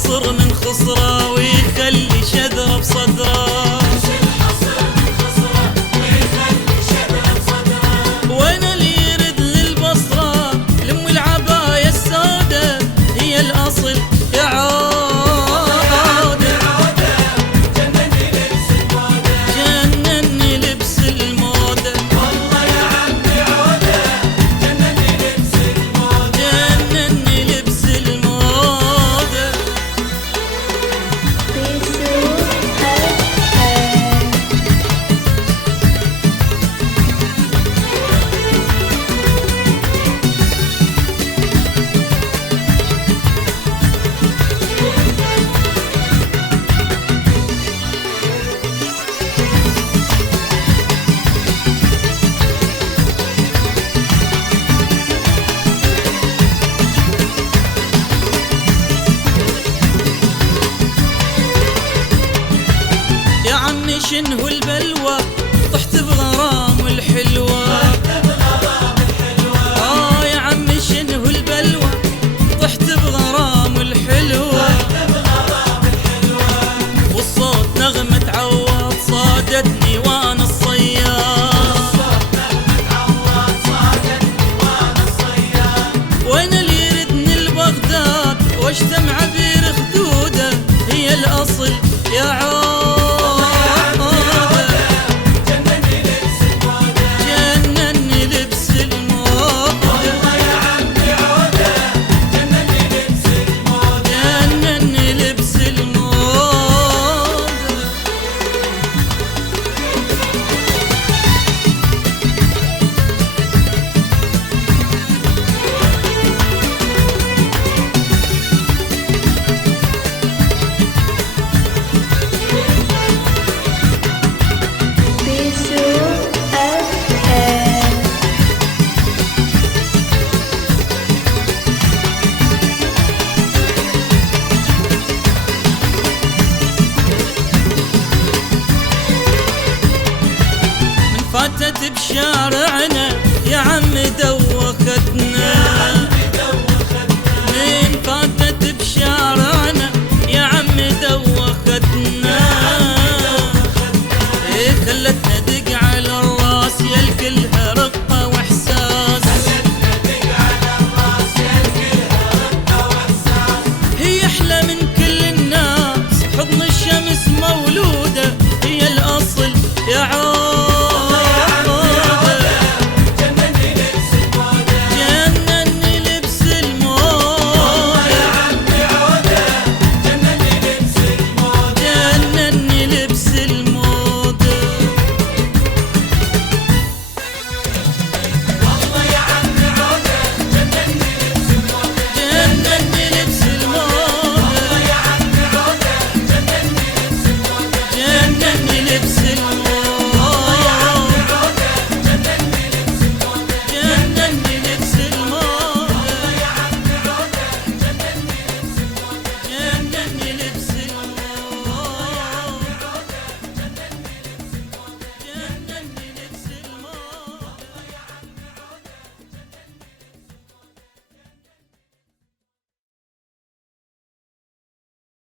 الحصر من خسره ويخلي شذره بصدره. وين اللي يرد للبصره لم العبايه السوده هي الاصل يا عوده. جنني لبس الموده والله يا عمي عوده. جنني لبس الموده جنني لبس الموده. يا عمي شنهو البلوى طحت بغرام الحلوة. يا عمي شنهو البلوى طحت بغرام الحلوة. والصوت نغمة عوض صادتني وانا الصياد. وين اللي يردني لبغداد واجتمع عبير خدوده هي الاصل يا عوض. فاتت بشارعنا يا عم دوختنا. من فاتت بشارعنا